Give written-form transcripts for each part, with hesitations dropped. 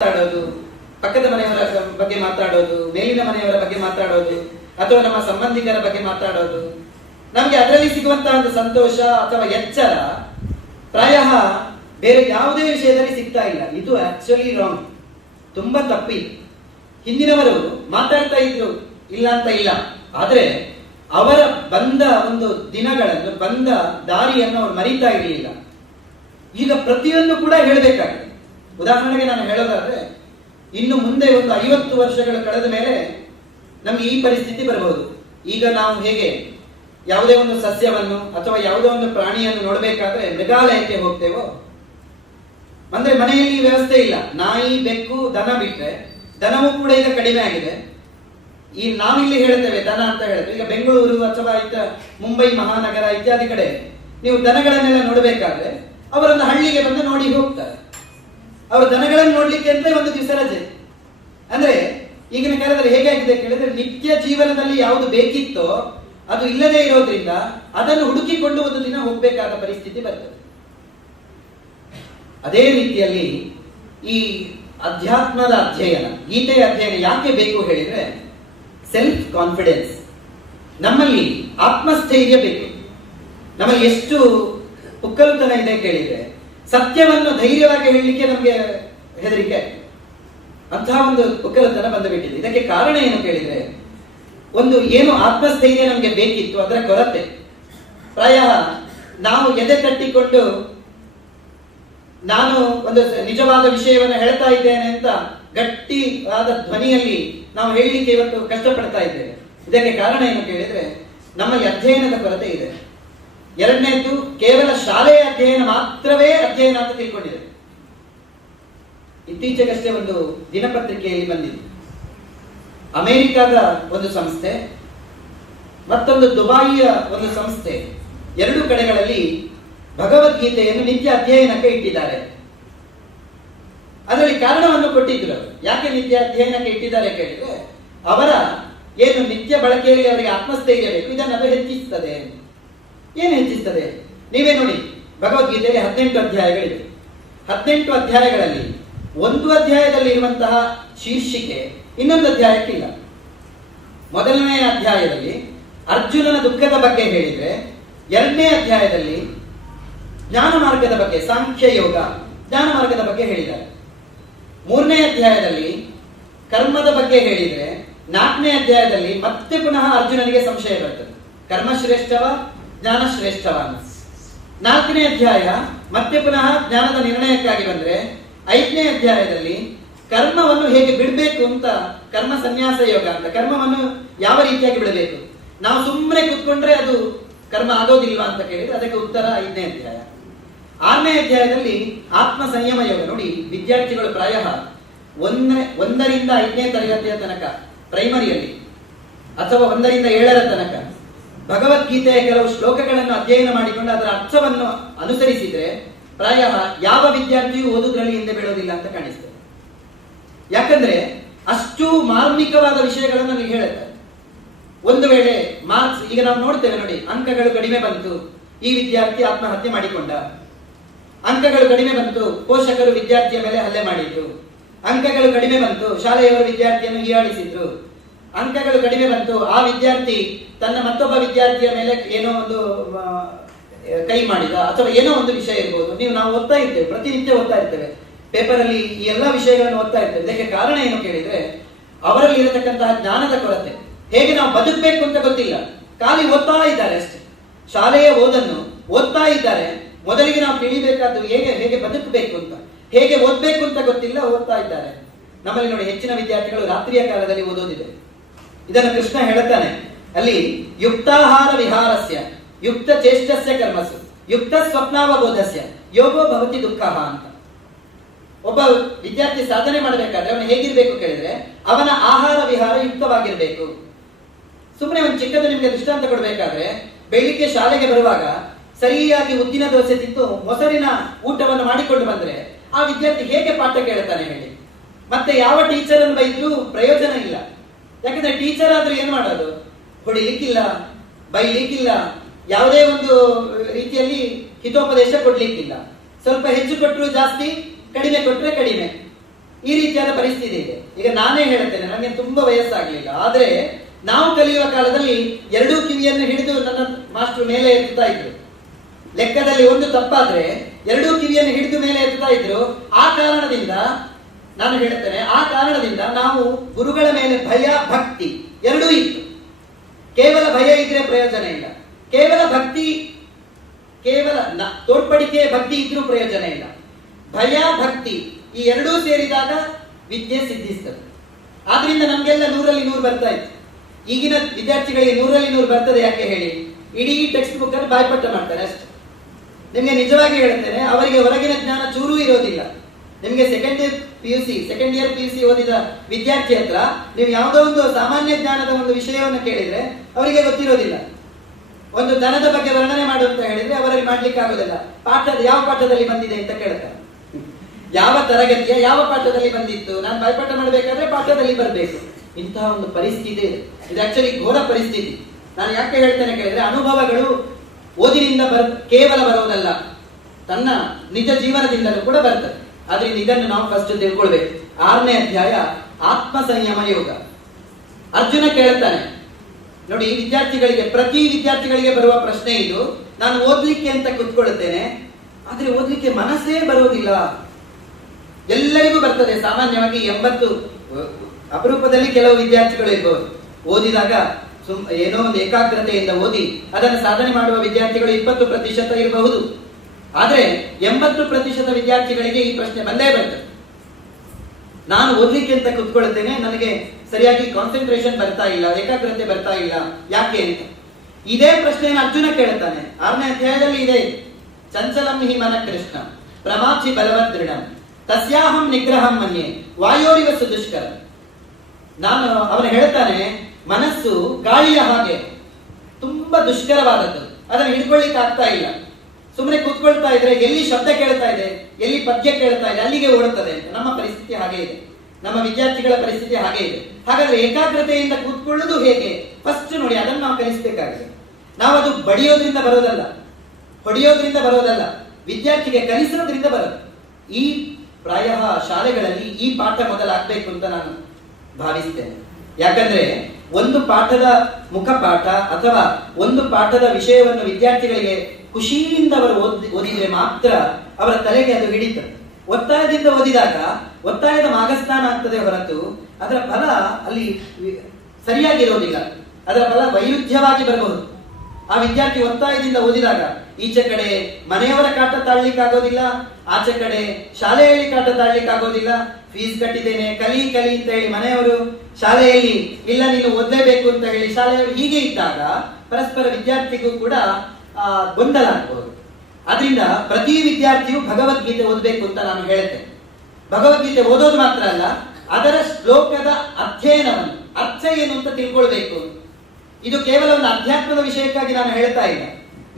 ಮಾತಾಡೋದು, ಪಕ್ಕದ ಮನೆಯವರ ಬಗ್ಗೆ ಮಾತಾಡೋದು, ಮೇಲಿನ ಮನೆಯವರ ಬಗ್ಗೆ ಮಾತಾಡೋದು, ಅಥವಾ ನಮ್ಮ ಸಂಬಂಧಿಕರ ಬಗ್ಗೆ ಮಾತಾಡೋದು, ನಮ್ಗೆ ಅದರಲ್ಲಿ ಸಿಗುವಂತಹ ಒಂದು ಸಂತೋಷ ಅಥವಾ ಎಚ್ಚರ ಪ್ರಾಯಃ ಬೇರೆ ಯಾವುದೇ ವಿಷಯದಲ್ಲಿ ಸಿಗ್ತಾ ಇಲ್ಲ. ಇದು ಆಕ್ಚುಲಿ ರಾಂಗ್, ತುಂಬಾ ತಪ್ಪಿ. ಹಿಂದಿನವರು ಮಾತಾಡ್ತಾ ಇದ್ರು, ಇಲ್ಲ ಅಂತ ಇಲ್ಲ, ಆದ್ರೆ ಅವರ ಬಂದ ಒಂದು ದಿನಗಳನ್ನು, ಬಂದ ದಾರಿಯನ್ನು ಅವರು ಮರೀತಾ ಇರಲಿಲ್ಲ. ಈಗ ಪ್ರತಿಯೊಂದು ಕೂಡ ಹೇಳಬೇಕಾಗಿದೆ. ಉದಾಹರಣೆಗೆ ನಾನು ಹೇಳೋದಾದ್ರೆ, ಇನ್ನು ಮುಂದೆ ಒಂದು 50 ವರ್ಷಗಳು ಕಳೆದ ಮೇಲೆ ನಮ್ಗೆ ಈ ಪರಿಸ್ಥಿತಿ ಬರಬಹುದು. ಈಗ ನಾವು ಹೇಗೆ ಯಾವುದೇ ಒಂದು ಸಸ್ಯವನ್ನು ಅಥವಾ ಯಾವುದೇ ಒಂದು ಪ್ರಾಣಿಯನ್ನು ನೋಡಬೇಕಾದ್ರೆ ಮೃಗಾಲಯಕ್ಕೆ ಹೋಗ್ತೇವೋ, ಅಂದ್ರೆ ಮನೆಯಲ್ಲಿ ಈ ವ್ಯವಸ್ಥೆ ಇಲ್ಲ. ನಾಯಿ, ಬೆಕ್ಕು, ದನ ಬಿಟ್ರೆ, ದನವೂ ಕೂಡ ಈಗ ಕಡಿಮೆ ಆಗಿದೆ. ಈ ನಾವಿಲ್ಲಿ ಹೇಳ್ತೇವೆ ದನ ಅಂತ ಹೇಳ್ತೇವೆ. ಈಗ ಬೆಂಗಳೂರು ಅಥವಾ ಮುಂಬೈ ಮಹಾನಗರ ಇತ್ಯಾದಿ ಕಡೆ ನೀವು ದನಗಳನ್ನೆಲ್ಲ ನೋಡಬೇಕಾದ್ರೆ ಅವರನ್ನು ಹಳ್ಳಿಗೆ ಬಂದು ನೋಡಿ ಹೋಗ್ತಾರೆ. ಅವರು ದನಗಳನ್ನು ನೋಡ್ಲಿಕ್ಕೆ ಅಂತ ಒಂದು ದಿವಸ ರಜೆ. ಅಂದ್ರೆ ಈಗಿನ ಕಾಲದಲ್ಲಿ ಹೇಗಾಗಿದೆ ಕೇಳಿದ್ರೆ, ನಿತ್ಯ ಜೀವನದಲ್ಲಿ ಯಾವುದು ಬೇಕಿತ್ತೋ ಅದು ಇಲ್ಲದೆ ಇರೋದ್ರಿಂದ ಅದನ್ನು ಹುಡುಕಿಕೊಂಡು ಒಂದು ದಿನ ಹೋಗ್ಬೇಕಾದ ಪರಿಸ್ಥಿತಿ ಬರ್ತದೆ. ಅದೇ ರೀತಿಯಲ್ಲಿ ಈ ಅಧ್ಯಾತ್ಮದ ಅಧ್ಯಯನ, ಗೀತೆಯ ಅಧ್ಯಯನ ಯಾಕೆ ಬೇಕು ಹೇಳಿದ್ರೆ, ಸೆಲ್ಫ್ ಕಾನ್ಫಿಡೆನ್ಸ್, ನಮ್ಮಲ್ಲಿ ಆತ್ಮಸ್ಥೈರ್ಯ ಬೇಕು. ನಮ್ಮಲ್ಲಿ ಎಷ್ಟು ಪುಕ್ಕಲುತನ ಇದೆ ಕೇಳಿದ್ರೆ, ಸತ್ಯವನ್ನು ಧೈರ್ಯವಾಗಿ ಹೇಳಲಿಕ್ಕೆ ನಮಗೆ ಹೆದರಿಕೆ, ಅಂತಹ ಒಂದು ಪುಕ್ಕಲುತನ ಬಂದು ಬಿಟ್ಟಿದೆ. ಇದಕ್ಕೆ ಕಾರಣ ಏನು ಕೇಳಿದ್ರೆ, ಒಂದು ಏನು ಆತ್ಮಸ್ಥೈರ್ಯ ನಮಗೆ ಬೇಕಿತ್ತು ಅದರ ಕೊರತೆ. ಪ್ರಾಯಃ ನಾವು ಎದೆ ತಟ್ಟಿಕೊಂಡು ನಾನು ಒಂದು ನಿಜವಾದ ವಿಷಯವನ್ನು ಹೇಳ್ತಾ ಇದ್ದೇನೆ ಅಂತ ಗಟ್ಟಿಯಾದ ಧ್ವನಿಯಲ್ಲಿ ನಾವು ಹೇಳಲಿಕ್ಕೆ ಇವತ್ತು ಕಷ್ಟಪಡ್ತಾ ಇದ್ದೇವೆ. ಇದಕ್ಕೆ ಕಾರಣ ಏನು ಕೇಳಿದ್ರೆ, ನಮ್ಮಲ್ಲಿ ಅಧ್ಯಯನದ ಕೊರತೆ ಇದೆ. ಎರಡನೇದು, ಕೇವಲ ಶಾಲೆಯ ಅಧ್ಯಯನ ಮಾತ್ರವೇ ಅಧ್ಯಯನ ಅಂತ ತಿಳ್ಕೊಂಡಿದೆ. ಇತ್ತೀಚೆಗಷ್ಟೇ ಒಂದು ದಿನಪತ್ರಿಕೆಯಲ್ಲಿ ಬಂದಿದೆ, ಅಮೆರಿಕದ ಒಂದು ಸಂಸ್ಥೆ ಮತ್ತೊಂದು ದುಬಾಯಿಯ ಒಂದು ಸಂಸ್ಥೆ, ಎರಡು ಕಡೆಗಳಲ್ಲಿ ಭಗವದ್ಗೀತೆಯನ್ನು ನಿತ್ಯ ಅಧ್ಯಯನಕ್ಕೆ ಇಟ್ಟಿದ್ದಾರೆ. ಅದರಲ್ಲಿ ಕಾರಣವನ್ನು ಕೊಟ್ಟಿದ್ರು. ಯಾಕೆ ನಿತ್ಯ ಅಧ್ಯಯನಕ್ಕೆ ಇಟ್ಟಿದ್ದಾರೆ ಕೇಳಿದ್ರೆ, ಅವರ ಏನು ನಿತ್ಯ ಬಳಕೆಯಲ್ಲಿ ಅವರಿಗೆ ಆತ್ಮಸ್ಥೈರ್ಯ ಬೇಕು, ಇದನ್ನು ಅದು ಹೆಚ್ಚಿಸ್ತದೆ. ಏನು ಹೆಚ್ಚಿಸ್ತದೆ? ನೀವೇ ನೋಡಿ, ಭಗವದ್ಗೀತೆಯಲ್ಲಿ 18 ಅಧ್ಯಾಯಗಳಿವೆ. 18 ಅಧ್ಯಾಯಗಳಲ್ಲಿ ಒಂದು ಅಧ್ಯಾಯದಲ್ಲಿ ಇರುವಂತಹ ಶೀರ್ಷಿಕೆ ಇನ್ನೊಂದು ಅಧ್ಯಾಯಕ್ಕಿಲ್ಲ. ಮೊದಲನೇ ಅಧ್ಯಾಯದಲ್ಲಿ ಅರ್ಜುನನ ದುಃಖದ ಬಗ್ಗೆ ಹೇಳಿದ್ರೆ, ಎರಡನೇ ಅಧ್ಯಾಯದಲ್ಲಿ ಜ್ಞಾನ ಮಾರ್ಗದ ಬಗ್ಗೆ, ಸಾಂಖ್ಯ ಯೋಗ ಜ್ಞಾನ ಮಾರ್ಗದ ಬಗ್ಗೆ ಹೇಳಿದ್ದಾರೆ. ಮೂರನೇ ಅಧ್ಯಾಯದಲ್ಲಿ ಕರ್ಮದ ಬಗ್ಗೆ ಹೇಳಿದ್ರೆ, ನಾಲ್ಕನೇ ಅಧ್ಯಾಯದಲ್ಲಿ ಮತ್ತೆ ಪುನಃ ಅರ್ಜುನನಿಗೆ ಸಂಶಯ ಬರ್ತದೆ, ಕರ್ಮ ಶ್ರೇಷ್ಠವ ಜ್ಞಾನ ಶ್ರೇಷ್ಠವ ಅಂತ. ನಾಲ್ಕನೇ ಅಧ್ಯಾಯ ಮತ್ತೆ ಪುನಃ ಜ್ಞಾನದ ನಿರ್ಣಯಕ್ಕಾಗಿ ಬಂದ್ರೆ, 5ನೇ ಅಧ್ಯಾಯದಲ್ಲಿ ಕರ್ಮವನ್ನು ಹೇಗೆ ಬಿಡಬೇಕು ಅಂತ, ಕರ್ಮ ಸನ್ಯಾಸ ಯೋಗ ಅಂತ, ಕರ್ಮವನ್ನು ಯಾವ ರೀತಿಯಾಗಿ ಬಿಡಬೇಕು, ನಾವು ಸುಮ್ಮನೆ ಕೂತ್ಕೊಂಡ್ರೆ ಅದು ಕರ್ಮ ಆಗೋದಿಲ್ವಾ ಅಂತ ಕೇಳಿದ್ರೆ ಅದಕ್ಕೆ ಉತ್ತರ 5ನೇ ಅಧ್ಯಾಯ. 6ನೇ ಅಧ್ಯಾಯದಲ್ಲಿ ಆತ್ಮ ಸಂಯಮ ಯೋಗ. ನೋಡಿ, ವಿದ್ಯಾರ್ಥಿಗಳು ಪ್ರಾಯಃ 1ರಿಂದ 5ನೇ ತರಗತಿಯ ತನಕ ಪ್ರೈಮರಿಯಲ್ಲಿ ಅಥವಾ 1ರಿಂದ 7ರ ತನಕ ಭಗವದ್ಗೀತೆಯ ಕೆಲವು ಶ್ಲೋಕಗಳನ್ನು ಅಧ್ಯಯನ ಮಾಡಿಕೊಂಡು ಅದರ ಅರ್ಥವನ್ನು ಅನುಸರಿಸಿದ್ರೆ ಪ್ರಾಯಃ ಯಾವ ವಿದ್ಯಾರ್ಥಿಯೂ ಓದುವುದರಲ್ಲಿ ಹಿಂದೆ ಬೀಳೋದಿಲ್ಲ ಅಂತ ಕಾಣಿಸ್ತದೆ. ಯಾಕಂದ್ರೆ ಅಷ್ಟು ಮಾರ್ಮಿಕವಾದ ವಿಷಯಗಳನ್ನು ನೀವು ಹೇಳುತ್ತಾರೆ. ಒಂದು ವೇಳೆ ಮಾರ್ಕ್ಸ್, ಈಗ ನಾವು ನೋಡ್ತೇವೆ ನೋಡಿ, ಅಂಕಗಳು ಕಡಿಮೆ ಬಂತು, ಈ ವಿದ್ಯಾರ್ಥಿ ಆತ್ಮಹತ್ಯೆ ಮಾಡಿಕೊಂಡ, ಅಂಕಗಳು ಕಡಿಮೆ ಬಂತು, ಪೋಷಕರು ವಿದ್ಯಾರ್ಥಿಯ ಮೇಲೆ ಹಲ್ಲೆ ಮಾಡಿದ್ರು, ಅಂಕಗಳು ಕಡಿಮೆ ಬಂತು, ಶಾಲೆಯವರು ವಿದ್ಯಾರ್ಥಿಯನ್ನು ಹೀಯಾಳಿಸಿದ್ರು, ಅಂಕಗಳು ಕಡಿಮೆ ಬಂತು, ಆ ವಿದ್ಯಾರ್ಥಿ ತನ್ನ ಮತ್ತೊಬ್ಬ ವಿದ್ಯಾರ್ಥಿಯ ಮೇಲೆ ಏನೋ ಒಂದು ಕೈ ಮಾಡಿದ, ಅಥವಾ ಏನೋ ಒಂದು ವಿಷಯ ಇರ್ಬೋದು. ನಾವು ಓದ್ತಾ ಇರ್ತೇವೆ, ಪ್ರತಿನಿತ್ಯ ಓದ್ತಾ ಇರ್ತೇವೆ, ಪೇಪರ್ ಅಲ್ಲಿ ಈ ಎಲ್ಲಾ ವಿಷಯಗಳನ್ನು ಓದ್ತಾ ಇರ್ತೇವೆ. ಇದಕ್ಕೆ ಕಾರಣ ಏನು ಕೇಳಿದ್ರೆ, ಅವರಲ್ಲಿ ಇರತಕ್ಕಂತಹ ಜ್ಞಾನದ ಕೊರತೆ. ಹೇಗೆ ನಾವು ಬದುಕಬೇಕು ಅಂತ ಗೊತ್ತಿಲ್ಲ, ಖಾಲಿ ಓದ್ತಾ ಇದ್ದಾರೆ ಅಷ್ಟೇ. ಶಾಲೆಯ ಓದನ್ನು ಓದ್ತಾ ಇದ್ದಾರೆ. ಮೊದಲಿಗೆ ನಾವು ತಿಳಿಬೇಕಾದ್ದು ಹೇಗೆ ಬದುಕಬೇಕು ಅಂತ, ಹೇಗೆ ಓದ್ಬೇಕು ಅಂತ ಗೊತ್ತಿಲ್ಲ, ಓದ್ತಾ ಇದ್ದಾರೆ. ನಮ್ಮಲ್ಲಿ ನೋಡಿ, ಹೆಚ್ಚಿನ ವಿದ್ಯಾರ್ಥಿಗಳು ರಾತ್ರಿಯ ಕಾಲದಲ್ಲಿ ಓದೋದಿದೆ. ಇದನ್ನು ಕೃಷ್ಣ ಹೇಳುತ್ತಾನೆ ಅಲ್ಲಿ, ಯುಕ್ತಾಹಾರ ವಿಹಾರಸ್ಯ ಯುಕ್ತ ಚೇಷ್ಟಸ್ಯ ಕರ್ಮಸು ಯುಕ್ತ ಸ್ವಪ್ನಾವಬೋಧಸ್ಯ ಯೋಗೋ ಭವತಿ ದುಃಖ ಅಂತ. ಒಬ್ಬ ವಿದ್ಯಾರ್ಥಿ ಸಾಧನೆ ಮಾಡಬೇಕಾದ್ರೆ ಅವನು ಹೇಗಿರ್ಬೇಕು ಕೇಳಿದ್ರೆ, ಅವನ ಆಹಾರ ವಿಹಾರ ಯುಕ್ತವಾಗಿರ್ಬೇಕು. ಸುಮ್ಮನೆ ಒಂದು ಚಿಕ್ಕದು ನಿಮ್ಗೆ ದೃಷ್ಟಾಂತ ಕೊಡ್ಬೇಕಾದ್ರೆ, ಬೆಳಿಗ್ಗೆ ಶಾಲೆಗೆ ಬರುವಾಗ ಸರಿಯಾಗಿ ಉದ್ದಿನ ದೋಸೆ ತಿಂದು ಮೊಸರಿನ ಊಟವನ್ನು ಮಾಡಿಕೊಂಡು ಬಂದ್ರೆ ಆ ವಿದ್ಯಾರ್ಥಿ ಹೇಗೆ ಪಾಠ ಕೇಳ್ತಾನೆ ಹೇಳಿ? ಮತ್ತೆ ಯಾವ ಟೀಚರ್ ಅನ್ನು ಬೈದ್ರೂ ಪ್ರಯೋಜನ ಇಲ್ಲ. ಯಾಕಂದ್ರೆ ಟೀಚರ್ ಆದ್ರೂ ಏನ್ ಮಾಡೋದು? ಹೊಡಿಲಿಕ್ಕಿಲ್ಲ, ಬೈಲಿಕ್ಕಿಲ್ಲ, ಯಾವುದೇ ಒಂದು ರೀತಿಯಲ್ಲಿ ಹಿತೋಪದೇಶ ಕೊಡ್ಲಿಕ್ಕಿಲ್ಲ. ಸ್ವಲ್ಪ ಹೆಚ್ಚು ಕೊಟ್ಟರು ಜಾಸ್ತಿ, ಕಡಿಮೆ ಕೊಟ್ರೆ ಕಡಿಮೆ. ಈ ರೀತಿಯಾದ ಪರಿಸ್ಥಿತಿ ಇದೆ. ಈಗ ನಾನೇ ಹೇಳ್ತೇನೆ, ನನಗೆ ತುಂಬಾ ವಯಸ್ಸಾಗ್ಲಿಲ್ಲ, ಆದ್ರೆ ನಾವು ಕಲಿಯುವ ಕಾಲದಲ್ಲಿ ಎರಡೂ ಕಿವಿಯನ್ನು ಹಿಡಿದು ನನ್ನ ಮಾಸ್ಟರ್ ಮೇಲೆ ಎತ್ತುತ್ತಾ ಇದ್ರು. ಲೆಕ್ಕದಲ್ಲಿ ಒಂದು ತಪ್ಪಾದ್ರೆ ಎರಡೂ ಕಿವಿಯನ್ನು ಹಿಡಿದು ಮೇಲೆ ಎತ್ತುತ್ತಾ ಇದ್ರು. ಆ ಕಾರಣದಿಂದ ನಾನು ಹೇಳ್ತೇನೆ, ಆ ಕಾರಣದಿಂದ ನಾವು ಗುರುಗಳ ಮೇಲೆ ಭಯ ಭಕ್ತಿ ಎರಡೂ ಇತ್ತು. ಕೇವಲ ಭಯ ಇದ್ರೆ ಪ್ರಯೋಜನ ಇಲ್ಲ, ಕೇವಲ ಭಕ್ತಿ, ಕೇವಲ ತೋರ್ಪಡಿಕೆ ಭಕ್ತಿ ಇದ್ರೂ ಪ್ರಯೋಜನ ಇಲ್ಲ. ಭಯ ಭಕ್ತಿ ಈ ಎರಡೂ ಸೇರಿದಾಗ ವಿದ್ಯೆ ಸಿದ್ಧಿಸ್ತದೆ. ಆದ್ರಿಂದ ನಮ್ಗೆಲ್ಲ 100ರಲ್ಲಿ 100 ಬರ್ತಾ ಇತ್ತು. ಈಗಿನ ವಿದ್ಯಾರ್ಥಿಗಳಿಗೆ 100ರಲ್ಲಿ 100 ಬರ್ತದೆ ಯಾಕೆ ಹೇಳಿ? ಇಡೀ ಟೆಕ್ಸ್ಟ್ ಬುಕ್ ಅನ್ನು ಬಾಯ್ಪಟ್ಟ ಮಾಡ್ತಾರೆ ಅಷ್ಟೇ. ನಿಮ್ಗೆ ನಿಜವಾಗಿ ಹೇಳ್ತೇನೆ, ಅವರಿಗೆ ಹೊರಗಿನ ಜ್ಞಾನ ಚೂರೂ ಇರೋದಿಲ್ಲ. ನಿಮ್ಗೆ second year P U C ಓದಿದ ವಿದ್ಯಾರ್ಥಿ ಹತ್ರ ನೀವು ಯಾವುದೋ ಒಂದು ಸಾಮಾನ್ಯ ಜ್ಞಾನದ ಒಂದು ವಿಷಯವನ್ನು ಕೇಳಿದ್ರೆ ಅವರಿಗೆ ಗೊತ್ತಿರೋದಿಲ್ಲ. ಒಂದು ದನದ ಬಗ್ಗೆ ವರ್ಣನೆ ಮಾಡು ಅಂತ ಹೇಳಿದ್ರೆ ಅವರಲ್ಲಿ ಮಾಡ್ಲಿಕ್ಕೆ ಆಗೋದಿಲ್ಲ. ಯಾವ ಪಾಠದಲ್ಲಿ ಬಂದಿದೆ ಅಂತ ಕೇಳ್ತಾರೆ. ಯಾವ ತರಗತಿಯ ಯಾವ ಪಾಠದಲ್ಲಿ ಬಂದಿತ್ತು, ನಾನು ಬಾಯ್ಪಾಠ ಮಾಡಬೇಕಾದ್ರೆ ಪಾಠದಲ್ಲಿ ಬರಬೇಕು. ಇಂತಹ ಒಂದು ಪರಿಸ್ಥಿತಿ ಇದೆ. ಇದು ಆಕ್ಚುಲಿ ಘೋರ ಪರಿಸ್ಥಿತಿ. ನಾನು ಯಾಕೆ ಹೇಳ್ತೇನೆ ಕೇಳಿದ್ರೆ, ಅನುಭವಗಳು ಓದಿನಿಂದ ಕೇವಲ ಬರೋದಲ್ಲ, ತನ್ನ ನಿಜ ಜೀವನದಿಂದಲೂ ಕೂಡ ಬರ್ತದೆ. ಆದ್ರಿಂದ ಇದನ್ನು ನಾವು ಫಸ್ಟ್ ತಿಳ್ಕೊಳ್ಬೇಕು. 6ನೇ ಅಧ್ಯಾಯ ಆತ್ಮ ಸಂಯಮ ಯೋಗ. ಅರ್ಜುನ ಕೇಳ್ತಾನೆ ನೋಡಿ, ವಿದ್ಯಾರ್ಥಿಗಳಿಗೆ, ಪ್ರತಿ ವಿದ್ಯಾರ್ಥಿಗಳಿಗೆ ಬರುವ ಪ್ರಶ್ನೆ ಇದು. ನಾನು ಓದ್ಲಿಕ್ಕೆ ಅಂತ ಕೂತ್ಕೊಳ್ತೇನೆ, ಆದ್ರೆ ಓದ್ಲಿಕ್ಕೆ ಮನಸ್ಸೇ ಬರೋದಿಲ್ಲ. ಎಲ್ಲರಿಗೂ ಬರ್ತದೆ ಸಾಮಾನ್ಯವಾಗಿ 80, ಅಪರೂಪದಲ್ಲಿ ಕೆಲವು ವಿದ್ಯಾರ್ಥಿಗಳು ಇರ್ಬೋದು. ಓದಿದಾಗ ಏನೋ ಒಂದು ಏಕಾಗ್ರತೆಯಿಂದ ಓದಿ ಅದನ್ನು ಸಾಧನೆ ಮಾಡುವ ವಿದ್ಯಾರ್ಥಿಗಳು 20% ಇರಬಹುದು. ಆದ್ರೆ 80% ವಿದ್ಯಾರ್ಥಿಗಳಿಗೆ ಈ ಪ್ರಶ್ನೆ ಬಂದೇ ಬರ್ತದೆ. ನಾನು ಓದ್ಲಿಕ್ಕೆ ಅಂತ ಕುತ್ಕೊಳ್ತೇನೆ, ನನಗೆ ಸರಿಯಾಗಿ ಕಾನ್ಸಂಟ್ರೇಷನ್ ಬರ್ತಾ ಇಲ್ಲ, ಏಕಾಗ್ರತೆ ಬರ್ತಾ ಇಲ್ಲ, ಯಾಕೆ ಅಂತ. ಇದೇ ಪ್ರಶ್ನೆಯನ್ನು ಅರ್ಜುನ ಕೇಳ್ತಾನೆ. 6ನೇ ಅಧ್ಯಾಯದಲ್ಲಿ ಇದೆ. ಚಂಚಲಂ ಹಿ ಮನ ಕೃಷ್ಣ ಪ್ರಮಾಚಿ ಬಲವದೃಢಂ ತಸ್ಯಾಹಂ ನಿಗ್ರಹಂ ಮನ್ಯೆ ವಾಯೋರಿವ ಸುದುಷ್ಕರ. ಅವನು ಹೇಳ್ತಾನೆ, ಮನಸ್ಸು ಗಾಳಿಯ ಹಾಗೆ ತುಂಬಾ ದುಷ್ಕರವಾದದ್ದು, ಅದನ್ನು ಹಿಡ್ಕೊಳ್ಳಿಕ್ಕೆ ಆಗ್ತಾ ಇಲ್ಲ. ಸುಮ್ಮನೆ ಕೂತ್ಕೊಳ್ತಾ ಇದ್ರೆ ಎಲ್ಲಿ ಶಬ್ದ ಕೇಳ್ತಾ ಇದೆ, ಎಲ್ಲಿ ಪದ್ಯ ಕೇಳ್ತಾ ಇದೆ ಅಲ್ಲಿಗೆ ಓಡುತ್ತದೆ ಅಂತ. ನಮ್ಮ ಪರಿಸ್ಥಿತಿ ಹಾಗೆ ಇದೆ, ನಮ್ಮ ವಿದ್ಯಾರ್ಥಿಗಳ ಪರಿಸ್ಥಿತಿ ಹಾಗೆ ಇದೆ. ಹಾಗಾದ್ರೆ ಏಕಾಗ್ರತೆಯಿಂದ ಕೂತ್ಕೊಳ್ಳೋದು ಹೇಗೆ? ಫಸ್ಟ್ ನೋಡಿ, ಅದನ್ನು ನಾವು ಕಲಿಸಬೇಕಾಗಿದೆ. ನಾವು ಅದು ಬಡಿಯೋದ್ರಿಂದ ಬರೋದಲ್ಲ, ಹೊಡೆಯೋದ್ರಿಂದ ಬರೋದಲ್ಲ, ವಿದ್ಯಾರ್ಥಿಗೆ ಕಲಿಸೋದ್ರಿಂದ ಬರೋದು. ಈ ಪ್ರಾಯ ಶಾಲೆಗಳಲ್ಲಿ ಈ ಪಾಠ ಮೊದಲಾಗಬೇಕು ಅಂತ ನಾನು ಭಾವಿಸ್ತೇನೆ. ಯಾಕಂದ್ರೆ ಒಂದು ಪಾಠದ ಮುಖಪಾಠ ಅಥವಾ ಒಂದು ಪಾಠದ ವಿಷಯವನ್ನು ವಿದ್ಯಾರ್ಥಿಗಳಿಗೆ ಖುಷಿಯಿಂದ ಅವರು ಓದಿದ್ರೆ ಮಾತ್ರ ಅವರ ತಲೆಗೆ ಅದು ಹಿಡಿತದೆ. ಒತ್ತಾಯದಿಂದ ಓದಿದಾಗ ಒತ್ತಾಯದ ಮಾಗಸ್ಥಾನ ಆಗ್ತದೆ ಹೊರತು ಅದರ ಫಲ ಅಲ್ಲಿ ಸರಿಯಾಗಿರೋದಿಲ್ಲ. ಅದರ ಫಲ ವೈರುಧ್ಯವಾಗಿ ಬರಬಹುದು. ಆ ವಿದ್ಯಾರ್ಥಿ ಒತ್ತಾಯದಿಂದ ಓದಿದಾಗ ಈಚೆ ಕಡೆ ಮನೆಯವರ ಕಾಟ ತಾಳ್ಲಿಕ್ಕೆ ಆಗೋದಿಲ್ಲ, ಆಚೆ ಕಡೆ ಶಾಲೆಯಲ್ಲಿ ಕಾಟ ತಾಳ್ಲಿಕ್ಕೆ ಆಗೋದಿಲ್ಲ. ಫೀಸ್ ಕಟ್ಟಿದ್ದೇನೆ, ಕಲಿ ಕಲಿ ಅಂತ ಹೇಳಿ ಮನೆಯವರು, ಶಾಲೆಯಲ್ಲಿ ಇಲ್ಲ ನೀನು ಓದಲೇಬೇಕು ಅಂತ ಹೇಳಿ ಶಾಲೆಯವರು, ಹೀಗೆ ಇದ್ದಾಗ ಪರಸ್ಪರ ವಿದ್ಯಾರ್ಥಿಗೂ ಕೂಡ ಗೊಂದಲ ಆಗ್ಬಹುದು. ಆದ್ರಿಂದ ಪ್ರತಿ ವಿದ್ಯಾರ್ಥಿಯು ಭಗವದ್ಗೀತೆ ಓದಬೇಕು ಅಂತ ನಾನು ಹೇಳ್ತೇನೆ. ಭಗವದ್ಗೀತೆ ಓದೋದು ಮಾತ್ರ ಅಲ್ಲ, ಅದರ ಶ್ಲೋಕದ ಅಧ್ಯಯನವನ್ನು, ಅರ್ಥ ಏನು ಅಂತ ತಿಳ್ಕೊಳ್ಬೇಕು. ಇದು ಕೇವಲ ಒಂದು ಅಧ್ಯಾತ್ಮದ ವಿಷಯಕ್ಕಾಗಿ ನಾನು ಹೇಳ್ತಾ ಇಲ್ಲ.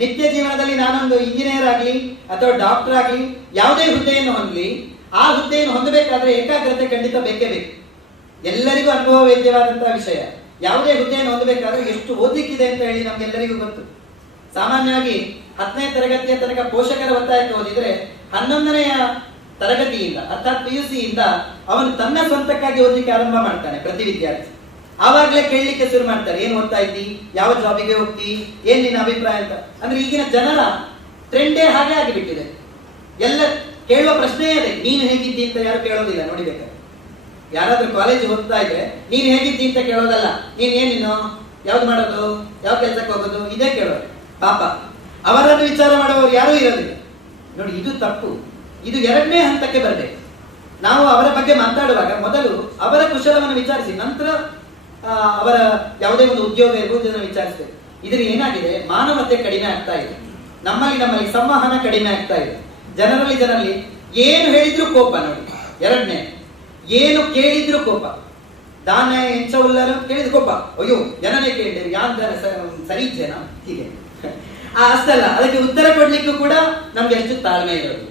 ನಿತ್ಯ ಜೀವನದಲ್ಲಿ ನಾನೊಂದು ಇಂಜಿನಿಯರ್ ಆಗಲಿ ಅಥವಾ ಡಾಕ್ಟರ್ ಆಗಲಿ, ಯಾವುದೇ ಹುದ್ದೆಯನ್ನು ಹೊಂದಲಿ, ಆ ಹುದ್ದೆಯನ್ನು ಹೊಂದಬೇಕಾದ್ರೆ ಏಕಾಗ್ರತೆ ಖಂಡಿತ ಬೇಕೇ ಬೇಕು. ಎಲ್ಲರಿಗೂ ಅನುಭವ ವೇದ್ಯವಾದಂತಹ ವಿಷಯ. ಯಾವುದೇ ಹುದ್ದೆಯನ್ನು ಹೊಂದಬೇಕಾದ್ರೆ ಎಷ್ಟು ಓದಲಿಕ್ಕಿದೆ ಅಂತ ಹೇಳಿ ನಮ್ಗೆಲ್ಲರಿಗೂ ಗೊತ್ತು. ಸಾಮಾನ್ಯವಾಗಿ 10ನೇ ತರಗತಿಯ ತನಕ ಪೋಷಕರ ಒತ್ತಾಯಕ್ಕೆ ಓದಿದ್ರೆ 11ನೆಯ ತರಗತಿಯಿಂದ ಅರ್ಥಾತ್ PUC ಇಂದ ಅವನು ತನ್ನ ಸ್ವಂತಕ್ಕಾಗಿ ಓದಲಿಕ್ಕೆ ಆರಂಭ ಮಾಡ್ತಾನೆ ಪ್ರತಿ ವಿದ್ಯಾರ್ಥಿ. ಆವಾಗಲೇ ಕೇಳಲಿಕ್ಕೆ ಶುರು ಮಾಡ್ತಾರೆ, ಏನ್ ಓದ್ತಾ ಇದ್ದಿ, ಯಾವ ಜಾಬಿಗೆ ಹೋಗ್ತಿ, ಏನ್ ನಿನ್ನ ಅಭಿಪ್ರಾಯ ಅಂತ. ಅಂದ್ರೆ ಈಗಿನ ಜನರ ಟ್ರೆಂಡೇ ಹಾಗೆ ಆಗಿಬಿಟ್ಟಿದೆ. ಎಲ್ಲ ಕೇಳುವ ಪ್ರಶ್ನೆಯೇ ಅದೇ, ನೀನು ಹೇಗಿದ್ದಿ ಅಂತ ಯಾರು ಕೇಳೋದಿಲ್ಲ. ನೋಡಿಬೇಕಾದ್ರೆ ಯಾರಾದ್ರೂ ಕಾಲೇಜ್ ಹೋಗ್ತಾ ಇದ್ರೆ ನೀನ್ ಹೇಗಿದ್ದಿ ಅಂತ ಕೇಳೋದಲ್ಲ, ನೀನ್ ಏನಿನ್ನು, ಯಾವ್ದು ಮಾಡೋದು, ಯಾವ ಕೆಲ್ಸಕ್ಕೆ ಹೋಗೋದು, ಇದೇ ಕೇಳೋದು. ಪಾಪ ಅವರನ್ನು ವಿಚಾರ ಮಾಡುವವರು ಯಾರೂ ಇರೋದಿಲ್ಲ. ನೋಡಿ, ಇದು ತಪ್ಪು. ಇದು 2ನೇ ಹಂತಕ್ಕೆ ಬರಬೇಕು. ನಾವು ಅವರ ಬಗ್ಗೆ ಮಾತಾಡುವಾಗ ಮೊದಲು ಅವರ ಕುಶಲವನ್ನು ವಿಚಾರಿಸಿ ನಂತರ ಅವರ ಯಾವುದೇ ಒಂದು ಉದ್ಯೋಗ ಇರ್ಬೋದು ಇದನ್ನು ವಿಚಾರಿಸಬೇಕು. ಇದರಲ್ಲಿ ಏನಾಗಿದೆ, ಮಾನವತೆ ಕಡಿಮೆ ಆಗ್ತಾ ಇದೆ. ನಮ್ಮಲ್ಲಿ ಸಂವಹನ ಕಡಿಮೆ ಆಗ್ತಾ ಇದೆ. ಜನರಲ್ಲಿ ಏನು ಹೇಳಿದ್ರು ಕೋಪ. ನೋಡಿ, 2ನೇ, ಏನು ಕೇಳಿದ್ರು ಕೋಪ. ದಾನ ಎಂಚವುಲ್ಲರು ಕೇಳಿದ ಕೋಪ, ಅಯ್ಯೋ ಜನನೇ ಕೇಳಿದ್ರು, ಯಾರ ಸರಿ ಜನ, ಹೀಗೆ ಅಷ್ಟಲ್ಲ, ಅದಕ್ಕೆ ಉತ್ತರ ಕೊಡ್ಲಿಕ್ಕೂ ಕೂಡ ನಮ್ಗೆ ಎಷ್ಟು ತಾಳ್ಮೆ ಇರೋದು.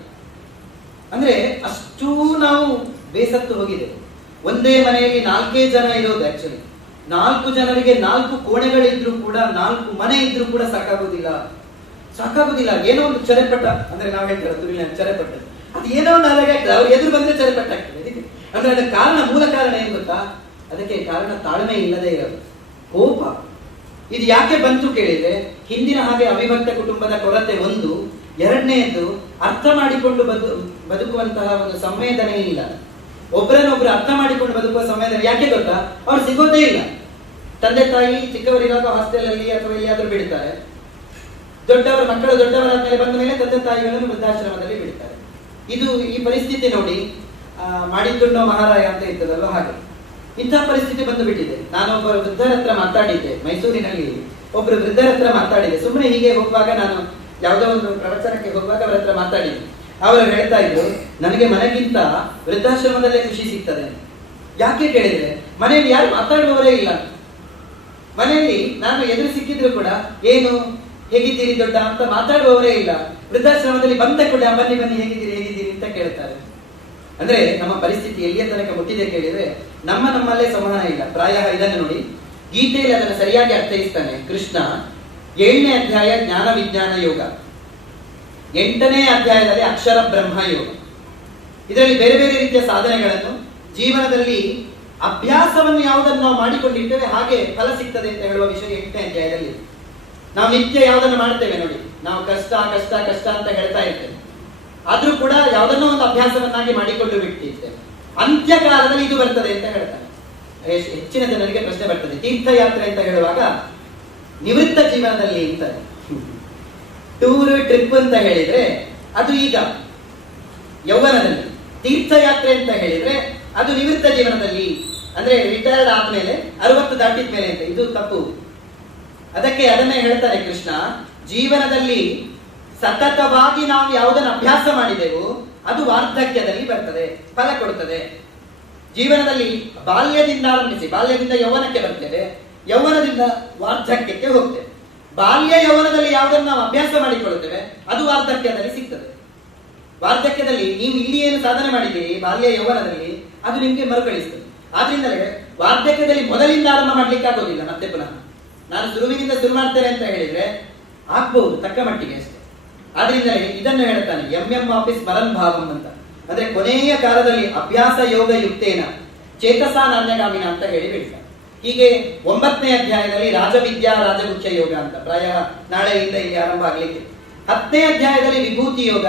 ಅಂದ್ರೆ ಅಷ್ಟು ನಾವು ಬೇಸತ್ತು ಹೋಗಿದೆ. ಒಂದೇ ಮನೆಯಲ್ಲಿ 4 ಜನ ಇರೋದು. ಆಕ್ಚುಲಿ 4 ಜನರಿಗೆ 4 ಕೋಣೆಗಳಿದ್ರು ಕೂಡ, 4 ಮನೆ ಇದ್ರು ಕೂಡ ಸಾಕಾಗೋದಿಲ್ಲ. ಏನೋ ಒಂದು ಚರೆಪಟ್ಟ, ಅಂದ್ರೆ ನಾವು ಹೇಳ್ತೇವೆ ತುರಿನ ಚರೆಪಟ್ಟ, ಅದು ಏನೋ ಒಂದು ಅಲಗಾಗ್ತದೆ. ಅವ್ರು ಎದುರು ಬಂದ್ರೆ ಚರೆಪಟ್ಟ ಆಗ್ತದೆ. ಅಂದ್ರೆ ಅದಕ್ಕೆ ಕಾರಣ, ಮೂಲ ಕಾರಣ ಏನ್ ಗೊತ್ತಾ? ಅದಕ್ಕೆ ಕಾರಣ ತಾಳ್ಮೆ ಇಲ್ಲದೆ ಇರೋದು, ಕೋಪ. ಇದು ಯಾಕೆ ಬಂತು ಕೇಳಿದ್ರೆ, ಹಿಂದಿನ ಹಾಗೆ ಅವಿಭಕ್ತ ಕುಟುಂಬದ ಕೊರತೆ ಒಂದು, ಎರಡನೆಯದು ಅರ್ಥ ಮಾಡಿಕೊಂಡು ಬದುಕುವಂತಹ ಒಂದು ಸಂವೇದನೆ ಇಲ್ಲ. ಒಬ್ಬರನ್ನೊಬ್ರು ಅರ್ಥ ಮಾಡಿಕೊಂಡು ಬದುಕುವ ಸಂವೇದನೆ ಯಾಕೆ ಗೊತ್ತಾ? ಅವ್ರು ಸಿಗೋದೇ ಇಲ್ಲ. ತಂದೆ ತಾಯಿ ಚಿಕ್ಕವರಿರುವಾಗ ಹಾಸ್ಟೆಲ್ ಅಲ್ಲಿ ಅಥವಾ ಎಲ್ಲಿಯಾದ್ರೂ ಬಿಡ್ತಾರೆ, ಮಕ್ಕಳು ದೊಡ್ಡವರಾದ್ಮೇಲೆ ಬಂದ ಮೇಲೆ ತಂದೆ ತಾಯಿಗಳನ್ನು ವೃದ್ಧಾಶ್ರಮದಲ್ಲಿ ಬಿಡ್ತಾರೆ. ಇದು ಈ ಪರಿಸ್ಥಿತಿ ನೋಡಿ, ಮಾಡಿದ್ದುಣ್ಣೋ ಮಹಾರಾಯ ಅಂತ ಇರ್ತದಲ್ವ, ಹಾಗೆ ಇಂತಹ ಪರಿಸ್ಥಿತಿ ಬಂದು ಬಿಟ್ಟಿದೆ. ನಾನು ಒಬ್ಬ ವೃದ್ಧರ ಹತ್ರ ಮಾತಾಡಿದ್ದೆ, ಮೈಸೂರಿನಲ್ಲಿ ಒಬ್ಬರು ವೃದ್ಧರ ಹತ್ರ ಮಾತಾಡಿದ್ದೆ. ಸುಮ್ಮನೆ ಹೀಗೆ ಹೋಗುವಾಗ, ನಾನು ಯಾವುದೋ ಒಂದು ಪ್ರವಚನಕ್ಕೆ ಹೋಗುವಾಗ ಅವರ ಹತ್ರ ಮಾತಾಡಿದ್ದೆ. ಅವರು ಹೇಳ್ತಾ ಇದ್ರು, ನನಗೆ ಮನೆಗಿಂತ ವೃದ್ಧಾಶ್ರಮದಲ್ಲೇ ಖುಷಿ ಸಿಗ್ತದೆ. ಯಾಕೆ ಕೇಳಿದ್ರೆ, ಮನೆಯಲ್ಲಿ ಯಾರು ಮಾತಾಡುವವರೇ ಇಲ್ಲ. ಮನೆಯಲ್ಲಿ ನಾನು ಎದುರು ಸಿಕ್ಕಿದ್ರು ಕೂಡ ಏನು ಹೇಗಿದ್ದೀರಿ ದೊಡ್ಡ ಅಂತ ಮಾತಾಡುವವರೇ ಇಲ್ಲ. ವೃದ್ಧಾಶ್ರಮದಲ್ಲಿ ಬಂದ ಕೂಡ ಬನ್ನಿ ಬನ್ನಿ ಹೇಗಿದ್ದೀರಿ ಹೇಗಿದ್ದೀರಿ ಅಂತ ಕೇಳ್ತಾರೆ. ಅಂದ್ರೆ ನಮ್ಮ ಪರಿಸ್ಥಿತಿ ಎಲ್ಲಿಯ ತನಕ ಮುಟ್ಟಿದೆ ಕೇಳಿದ್ರೆ, ನಮ್ಮಲ್ಲೇ ಸಂವಹನ ಇಲ್ಲ. ಪ್ರಾಯ ಇದನ್ನು ನೋಡಿ, ಗೀತೆಯಲ್ಲಿ ಅದನ್ನು ಸರಿಯಾಗಿ ಅರ್ಥೈಸ್ತಾನೆ ಕೃಷ್ಣ. 7ನೇ ಅಧ್ಯಾಯ ಜ್ಞಾನ ವಿಜ್ಞಾನ ಯೋಗ, 8ನೇ ಅಧ್ಯಾಯದಲ್ಲಿ ಅಕ್ಷರ ಬ್ರಹ್ಮ ಯೋಗ. ಇದರಲ್ಲಿ ಬೇರೆ ಬೇರೆ ರೀತಿಯ ಸಾಧನೆಗಳನ್ನು, ಜೀವನದಲ್ಲಿ ಅಭ್ಯಾಸವನ್ನು ಯಾವುದನ್ನು ನಾವು ಮಾಡಿಕೊಂಡಿರ್ತೇವೆ ಹಾಗೆ ಫಲ ಸಿಗ್ತದೆ ಅಂತ ಹೇಳುವ ವಿಷಯ 8ನೇ ಅಧ್ಯಾಯದಲ್ಲಿ. ನಾವು ನಿತ್ಯ ಯಾವುದನ್ನು ಮಾಡ್ತೇವೆ ನೋಡಿ, ನಾವು ಕಷ್ಟ ಕಷ್ಟ ಕಷ್ಟ ಅಂತ ಹೇಳ್ತಾ ಇರ್ತೇವೆ, ಆದ್ರೂ ಕೂಡ ಯಾವುದನ್ನೋ ಒಂದು ಅಭ್ಯಾಸವನ್ನಾಗಿ ಮಾಡಿಕೊಂಡು ಬಿಟ್ಟಿರ್ತೇವೆ. ಅಂತ್ಯಕಾಲದಲ್ಲಿ ಇದು ಬರ್ತದೆ ಅಂತ ಹೇಳ್ತಾರೆ. ಹೆಚ್ಚಿನ ಜನರಿಗೆ ಪ್ರಶ್ನೆ ಬರ್ತದೆ, ತೀರ್ಥಯಾತ್ರೆ ಅಂತ ಹೇಳುವಾಗ ನಿವೃತ್ತ ಜೀವನದಲ್ಲಿ ಇರ್ತಾರೆ. ಟೂರ್ ಟ್ರಿಪ್ ಅಂತ ಹೇಳಿದ್ರೆ ಅದು ಈಗ ಯೌವನದಲ್ಲಿ, ತೀರ್ಥಯಾತ್ರೆ ಅಂತ ಹೇಳಿದ್ರೆ ಅದು ನಿವೃತ್ತ ಜೀವನದಲ್ಲಿ, ಅಂದ್ರೆ ರಿಟೈರ್ಡ್ ಆದ್ಮೇಲೆ 60 ದಾಟಿದ ಮೇಲೆ ಅಂತ. ಇದು ತಪ್ಪು. ಅದಕ್ಕೆ ಅದನ್ನೇ ಹೇಳ್ತಾರೆ ಕೃಷ್ಣ, ಜೀವನದಲ್ಲಿ ಸತತವಾಗಿ ನಾವು ಯಾವುದನ್ನು ಅಭ್ಯಾಸ ಮಾಡಿದೆವು ಅದು ವಾರ್ಧಕ್ಯದಲ್ಲಿ ಬರ್ತದೆ, ಫಲ ಕೊಡುತ್ತದೆ. ಜೀವನದಲ್ಲಿ ಬಾಲ್ಯದಿಂದ ಆರಂಭಿಸಿ, ಬಾಲ್ಯದಿಂದ ಯೌವನಕ್ಕೆ ಬರ್ತೇವೆ, ಯೌವನದಿಂದ ವಾರ್ಧಕ್ಯಕ್ಕೆ ಹೋಗ್ತೇವೆ. ಬಾಲ್ಯ ಯೌವನದಲ್ಲಿ ಯಾವುದನ್ನು ನಾವು ಅಭ್ಯಾಸ ಮಾಡಿಕೊಳ್ಳುತ್ತೇವೆ ಅದು ವಾರ್ಧಕ್ಯದಲ್ಲಿ ಸಿಗ್ತದೆ. ವಾರ್ಧಕ್ಯದಲ್ಲಿ ನೀವು ಇಲ್ಲಿ ಏನು ಸಾಧನೆ ಮಾಡಿದ್ದೀರಿ ಬಾಲ್ಯ ಯೌವನದಲ್ಲಿ, ಅದು ನಿಮ್ಗೆ ಮರುಕಳಿಸ್ತದೆ. ಆದ್ರಿಂದಲೇ ವಾರ್ಧಕ್ಯದಲ್ಲಿ ಮೊದಲಿಂದ ಆರಂಭ ಮಾಡ್ಲಿಕ್ಕೆ ಆಗೋದಿಲ್ಲ. ಮತ್ತೆ ಪುನಃ ನಾನು ಶುರುವಿನಿಂದ ಶುರು ಮಾಡ್ತೇನೆ ಅಂತ ಹೇಳಿದ್ರೆ ಆಗ್ಬಹುದು, ತಕ್ಕ ಮಟ್ಟಿಗೆ ಅಷ್ಟೇ. ಆದ್ರಿಂದಲೇ ಇದನ್ನು ಹೇಳ್ತಾನೆ, ಎಂ ಆಫೀಸ್ ಮರನ್ ಭಾವಂ ಅಂತ. ಅಂದ್ರೆ ಕೊನೆಯ ಕಾಲದಲ್ಲಿ ಅಭ್ಯಾಸ ಯೋಗ ಯುಕ್ತೇನ ಚೇತಸ ನಾಣ್ಯಗಾಮಿನ ಅಂತ ಹೇಳಿ ಹೇಳ್ತಾನೆ. ಹೀಗೆ 9ನೇ ಅಧ್ಯಾಯದಲ್ಲಿ ರಾಜವಿದ್ಯಾ ರಾಜಮುಖ್ಯ ಯೋಗ ಅಂತ, ಪ್ರಾಯ ನಾಳೆಯಿಂದ ಇಲ್ಲಿ ಆರಂಭ ಆಗ್ಲಿಕ್ಕೆ. 10ನೇ ಅಧ್ಯಾಯದಲ್ಲಿ ವಿಭೂತಿ ಯೋಗ.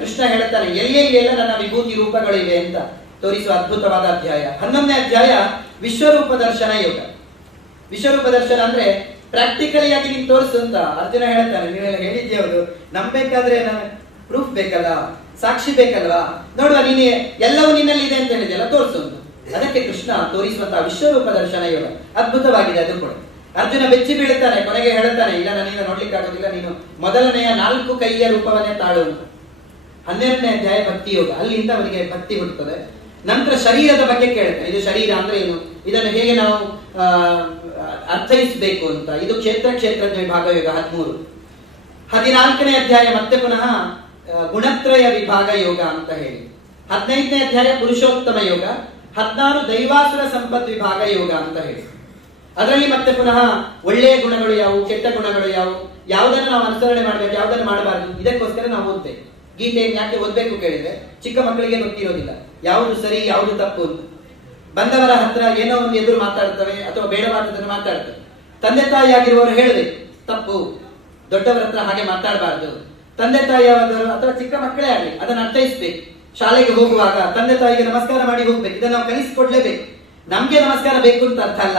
ಕೃಷ್ಣ ಹೇಳ್ತಾನೆ, ಎಲ್ಲೆಲ್ಲ ನನ್ನ ವಿಭೂತಿ ರೂಪಗಳಿವೆ ಅಂತ ತೋರಿಸುವ ಅದ್ಭುತವಾದ ಅಧ್ಯಾಯ. 11ನೇ ಅಧ್ಯಾಯ ವಿಶ್ವರೂಪ ದರ್ಶನ ಯೋಗ. ವಿಶ್ವರೂಪ ದರ್ಶನ ಅಂದ್ರೆ ಪ್ರಾಕ್ಟಿಕಲಿ ಆಗಿ ನೀನು ತೋರಿಸು ಅಂತ ಅರ್ಜುನ ಹೇಳ್ತಾನೆ. ನೀವೆಲ್ಲ ಹೇಳಿದ್ದೆ, ಹೌದು, ನಂಬೇಕಾದ್ರೆ ಪ್ರೂಫ್ ಬೇಕಲ್ಲ, ಸಾಕ್ಷಿ ಬೇಕಲ್ವಾ, ನೋಡುವ ನೀನೆ ಎಲ್ಲವೂ ನಿನ್ನಲ್ಲಿ ಇದೆ ಅಂತ ಹೇಳಿದೆಲ್ಲ ತೋರಿಸು ಅಂತ. ಅದಕ್ಕೆ ಕೃಷ್ಣ ತೋರಿಸುವಂತಹ ವಿಶ್ವರೂಪ ದರ್ಶನ ಯೋಗ ಅದ್ಭುತವಾಗಿದೆ. ಅದು ಕೂಡ ಅರ್ಜುನ ಬೆಚ್ಚಿ ಬೀಳುತ್ತಾನೆ, ಕೊನೆಗೆ ಹೇಳ್ತಾನೆ, ಇಲ್ಲ ನನ್ನಿಂದ ನೋಡ್ಲಿಕ್ಕೆ ಆಗೋದಿಲ್ಲ, ನೀನು ಮೊದಲನೆಯ 4 ಕೈಯ ರೂಪವನ್ನೇ ತಾಳು ಅಂತ. 12ನೇ ಅಧ್ಯಾಯ ಭಕ್ತಿ ಯೋಗ, ಅಲ್ಲಿಂದ ಅವರಿಗೆ ಭಕ್ತಿ ಹುಟ್ಟುತ್ತದೆ. ನಂತರ ಶರೀರದ ಬಗ್ಗೆ ಕೇಳ್ತಾರೆ, ಇದು ಶರೀರ ಅಂದ್ರೆ ಏನು, ಇದನ್ನು ಹೇಗೆ ನಾವು ಅರ್ಥೈಸಬೇಕು ಅಂತ. ಇದು ಕ್ಷೇತ್ರ ವಿಭಾಗ ಯೋಗ 13. 14ನೇ ಅಧ್ಯಾಯ ಮತ್ತೆ ಪುನಃ ಗುಣತ್ರಯ ವಿಭಾಗ ಯೋಗ ಅಂತ ಹೇಳಿ. 15ನೇ ಅಧ್ಯಾಯ ಪುರುಷೋತ್ತಮ ಯೋಗ. 16 ದೈವಾಸುರ ಸಂಪತ್ ವಿಭಾಗ ಯೋಗ ಅಂತ ಹೇಳಿ. ಅದರಲ್ಲಿ ಮತ್ತೆ ಪುನಃ ಒಳ್ಳೆಯ ಗುಣಗಳು ಯಾವುವು, ಕೆಟ್ಟ ಗುಣಗಳು ಯಾವುವು, ಯಾವುದನ್ನು ನಾವು ಅನುಸರಣೆ ಮಾಡಬೇಕು, ಯಾವುದನ್ನು ಮಾಡಬಾರದು, ಇದಕ್ಕೋಸ್ಕರ ನಾವು ಓದ್ಬೇಕು. ಗೀತೆಯನ್ನು ಯಾಕೆ ಓದ್ಬೇಕು ಕೇಳಿದ್ರೆ, ಚಿಕ್ಕ ಮಕ್ಕಳಿಗೆ ಗೊತ್ತಿರೋದಿಲ್ಲ ಯಾವುದು ಸರಿ ಯಾವುದು ತಪ್ಪು ಅಂತ. ಬಂದವರ ಹತ್ರ ಏನೋ ಒಂದು ಎದುರು ಮಾತಾಡ್ತವೆ ಅಥವಾ ಬೇಡವಾದದನ್ನು ಮಾತಾಡ್ತವೆ. ತಂದೆ ತಾಯಿ ಆಗಿರುವವರು ಹೇಳಬೇಕು ತಪ್ಪು, ದೊಡ್ಡವರ ಹತ್ರ ಹಾಗೆ ಮಾತಾಡಬಾರ್ದು. ತಂದೆ ತಾಯಿಯಾದವರು ಅಥವಾ ಚಿಕ್ಕ ಮಕ್ಕಳೇ ಆಗಲಿ ಅದನ್ನು ಅರ್ಥೈಸ್ಬೇಕು. ಶಾಲೆಗೆ ಹೋಗುವಾಗ ತಂದೆ ತಾಯಿಗೆ ನಮಸ್ಕಾರ ಮಾಡಿ ಹೋಗ್ಬೇಕು, ಇದನ್ನು ನಾವು ಕಲಿಸಿಕೊಡ್ಲೇಬೇಕು. ನಮ್ಗೆ ನಮಸ್ಕಾರ ಬೇಕು ಅಂತ ಅರ್ಥ ಅಲ್ಲ,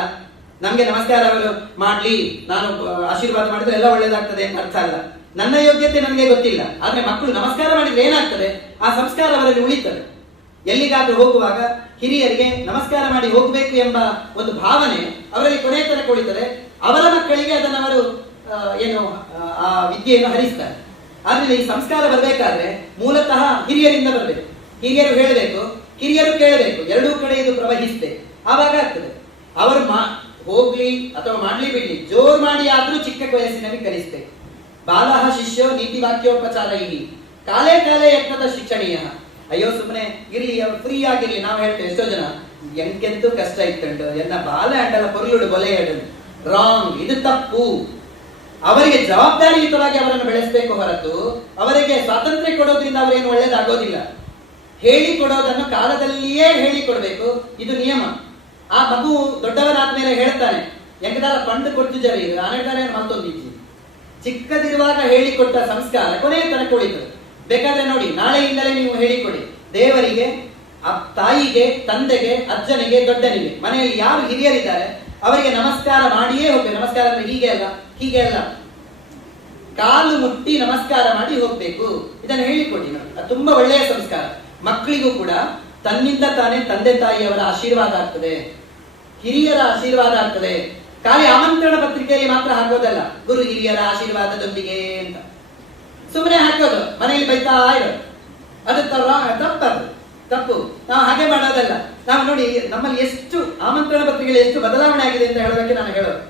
ನಮ್ಗೆ ನಮಸ್ಕಾರ ಅವರು ಮಾಡ್ಲಿ, ನಾನು ಆಶೀರ್ವಾದ ಮಾಡಿದ್ರೆ ಎಲ್ಲ ಒಳ್ಳೇದಾಗ್ತದೆ ಅಂತ ಅರ್ಥ ಅಲ್ಲ. ನನ್ನ ಯೋಗ್ಯತೆ ನನಗೆ ಗೊತ್ತಿಲ್ಲ, ಆದ್ರೆ ಮಕ್ಕಳು ನಮಸ್ಕಾರ ಮಾಡಿದ್ರೆ ಏನಾಗ್ತದೆ, ಆ ಸಂಸ್ಕಾರ ಅವರಲ್ಲಿ ಉಳಿತದೆ. ಎಲ್ಲಿಗಾದ್ರೂ ಹೋಗುವಾಗ ಹಿರಿಯರಿಗೆ ನಮಸ್ಕಾರ ಮಾಡಿ ಹೋಗ್ಬೇಕು ಎಂಬ ಒಂದು ಭಾವನೆ ಅವರಲ್ಲಿ ಕೊನೆಯ ತನಕ ಉಳಿತದೆ. ಅವರ ಮಕ್ಕಳಿಗೆ ಅದನ್ನು ಅವರು ಏನು ಆ ವಿದ್ಯೆಯನ್ನು ಹರಿಸ್ತಾರೆ. ಆದ್ರಿಂದ ಈ ಸಂಸ್ಕಾರ ಬರಬೇಕಾದ್ರೆ ಮೂಲತಃ ಹಿರಿಯರಿಂದ ಬರಬೇಕು. ಹಿರಿಯರು ಹೇಳಬೇಕು, ಹಿರಿಯರು ಕೇಳಬೇಕು, ಎರಡೂ ಕಡೆ ಇದು ಪ್ರವಹಿಸ್ಬೇಕು, ಆವಾಗ ಆಗ್ತದೆ. ಅವರು ಹೋಗ್ಲಿ ಅಥವಾ ಮಾಡ್ಲಿ ಬಿಡ್ಲಿ, ಜೋರ್ ಮಾಡಿ ಆದ್ರೂ ಚಿಕ್ಕ ವಯಸ್ಸಿನಲ್ಲಿ ಕಲಿಸ್ಬೇಕು. ಬಾಲಹ ಶಿಷ್ಯೋ ನೀತಿ ವಾಕ್ಯೋಪಚಾರ ಇಲ್ಲಿ ಕಾಲೇ ಕಾಲೇ ಯತ್ನದ ಶಿಕ್ಷಣೀಯ. ಅಯ್ಯೋ ಸುಮ್ಮನೆ ಇರ್ಲಿ, ಅವ್ರು ಫ್ರೀ ಆಗಿರ್ಲಿ. ನಾವು ಹೇಳ್ತೇವೆ ಎಷ್ಟೋ ಜನ, ಎಂಕೆಂತೂ ಕಷ್ಟ ಇತ್ತುಂಟು ಎನ್ನ ಬಾಲ ಅಂಡಲ ಪೊರ್ಲುಡು ಬೊಲೆಯಡು, ರಾಂಗ್, ಇದು ತಪ್ಪು. ಅವರಿಗೆ ಜವಾಬ್ದಾರಿಯುತವಾಗಿ ಅವರನ್ನು ಬೆಳೆಸಬೇಕು ಹೊರತು ಅವರಿಗೆ ಸ್ವಾತಂತ್ರ್ಯ ಕೊಡೋದ್ರಿಂದ ಅವರೇನು ಒಳ್ಳೇದಾಗೋದಿಲ್ಲ. ಹೇಳಿಕೊಡೋದನ್ನು ಕಾಲದಲ್ಲಿಯೇ ಹೇಳಿಕೊಡ್ಬೇಕು, ಇದು ನಿಯಮ. ಆ ಮಗು ದೊಡ್ಡವನಾದ್ಮೇಲೆ ಹೇಳ್ತಾನೆ, ಎಂಕದಾರ ಪಂಡು ಕೊಟ್ಟು ಜರಿ ಅನೇತಾರೆ ಮತ್ತೊಂದಿಜ್ಜಿ. ಚಿಕ್ಕದಿರುವಾಗ ಹೇಳಿಕೊಟ್ಟ ಸಂಸ್ಕಾರ ಕೊನೆಯ ತನಕ ಉಳಿತದೆ. ಬೇಕಾದ್ರೆ ನೋಡಿ, ನಾಳೆಯಿಂದಲೇ ನೀವು ಹೇಳಿಕೊಡಿ ದೇವರಿಗೆ, ತಾಯಿಗೆ, ತಂದೆಗೆ, ಅಜ್ಜನಿಗೆ, ದೊಡ್ಡನಿಗೆ, ಮನೆಯಲ್ಲಿ ಯಾರು ಹಿರಿಯರಿದ್ದಾರೆ ಅವರಿಗೆ ನಮಸ್ಕಾರ ಮಾಡಿಯೇ ಹೋಗ್ಬೇಕು. ನಮಸ್ಕಾರ ಅಂದ್ರೆ ಹೀಗೆ ಅಲ್ಲ, ಹೀಗೆ ಅಲ್ಲ, ಕಾಲು ಮುಟ್ಟಿ ನಮಸ್ಕಾರ ಮಾಡಿ ಹೋಗ್ಬೇಕು. ಇದನ್ನು ಹೇಳಿಕೊಡಿ. ಅದು ತುಂಬಾ ಒಳ್ಳೆಯ ಸಂಸ್ಕಾರ. ಮಕ್ಕಳಿಗೂ ಕೂಡ ತನ್ನಿಂದ ತಾನೇ ತಂದೆ ತಾಯಿಯವರ ಆಶೀರ್ವಾದ ಆಗ್ತದೆ, ಹಿರಿಯರ ಆಶೀರ್ವಾದ ಆಗ್ತದೆ. ಖಾಲಿ ಆಮಂತ್ರಣ ಪತ್ರಿಕೆಯಲ್ಲಿ ಮಾತ್ರ ಹಾಕೋದಲ್ಲ, ಗುರು ಹಿರಿಯರ ಆಶೀರ್ವಾದದೊಂದಿಗೆ ಅಂತ ಸುಮ್ಮನೆ ಹಾಕೋದು, ಮನೆಯಲ್ಲಿ ಬೈತಾ ಇರೋದು, ಅದು ತಪ್ಪು. ನಾವು ಹಾಗೆ ಮಾಡೋದಲ್ಲ. ನಾವು ನೋಡಿ, ನಮ್ಮಲ್ಲಿ ಎಷ್ಟು ಆಮಂತ್ರಣ ಪತ್ರಿಕೆಯಲ್ಲಿ ಎಷ್ಟು ಬದಲಾವಣೆ ಆಗಿದೆ ಅಂತ ಹೇಳೋದಕ್ಕೆ ನಾನು ಹೇಳೋದು.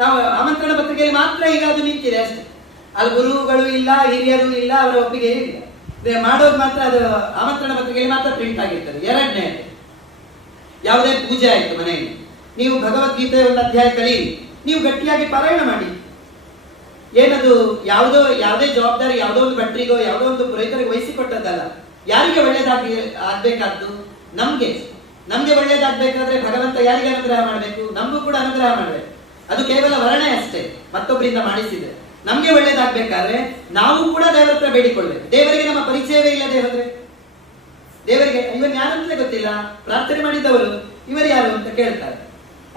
ನಾವು ಆಮಂತ್ರಣ ಪತ್ರಿಕೆಯಲ್ಲಿ ಮಾತ್ರ ಈಗ ಅದು ನಿಂತಿದೆ ಅಷ್ಟೇ. ಅಲ್ಲಿ ಗುರುಗಳು ಇಲ್ಲ, ಹಿರಿಯರು ಇಲ್ಲ, ಅವರ ಒಪ್ಪಿಗೆ ಇಲ್ಲ. ಮಾಡೋದು ಮಾತ್ರ ಅದು ಆಮಂತ್ರಣ ಪತ್ರಿಕೆಯಲ್ಲಿ ಮಾತ್ರ ಪ್ರಿಂಟ್ ಆಗಿರ್ತದೆ. ಎರಡನೇ, ಯಾವುದೇ ಪೂಜೆ ಆಯ್ತು ಮನೆಯಲ್ಲಿ, ನೀವು ಭಗವದ್ಗೀತೆ ಒಂದು ಅಧ್ಯಾಯ ಕಲೀರಿ, ನೀವು ಗಟ್ಟಿಯಾಗಿ ಪಾರಾಯಣ ಮಾಡಿ. ಏನದು ಯಾವುದೇ ಜವಾಬ್ದಾರಿ ಯಾವುದೋ ಒಂದು ಭಟ್ರಿಗೋ ಯಾವುದೋ ಒಂದು ಪುರೋಹಿತರಿಗೆ ವಹಿಸಿಕೊಟ್ಟದ್ದಲ್ಲ. ಯಾರಿಗೆ ಆಗ್ಬೇಕಾದ್ದು? ನಮ್ಗೆ ಒಳ್ಳೇದಾಗ್ಬೇಕಾದ್ರೆ ಭಗವಂತ ಯಾರಿಗೆ ಅನುಗ್ರಹ ಮಾಡಬೇಕು? ನಮಗೂ ಕೂಡ ಅನುಗ್ರಹ ಮಾಡಬೇಕು. ಅದು ಕೇವಲ ವರ್ಣೆ ಅಷ್ಟೇ, ಮತ್ತೊಬ್ಬರಿಂದ ಮಾಡಿಸಿದ್ರೆ. ನಮ್ಗೆ ಒಳ್ಳೇದಾಗ್ಬೇಕಾದ್ರೆ ನಾವು ಕೂಡ ದೇವರ ಹತ್ರ ಬೇಡಿಕೊಳ್ಬೇಕು. ದೇವರಿಗೆ ನಮ್ಮ ಪರಿಚಯವೇ ಇಲ್ಲ. ದೇವರಿಗೆ ಇವನ್ ಯಾರಂತಲೇ ಗೊತ್ತಿಲ್ಲ, ಪ್ರಾರ್ಥನೆ ಮಾಡಿದವರು ಇವರು ಯಾರು ಅಂತ ಕೇಳ್ತಾರೆ.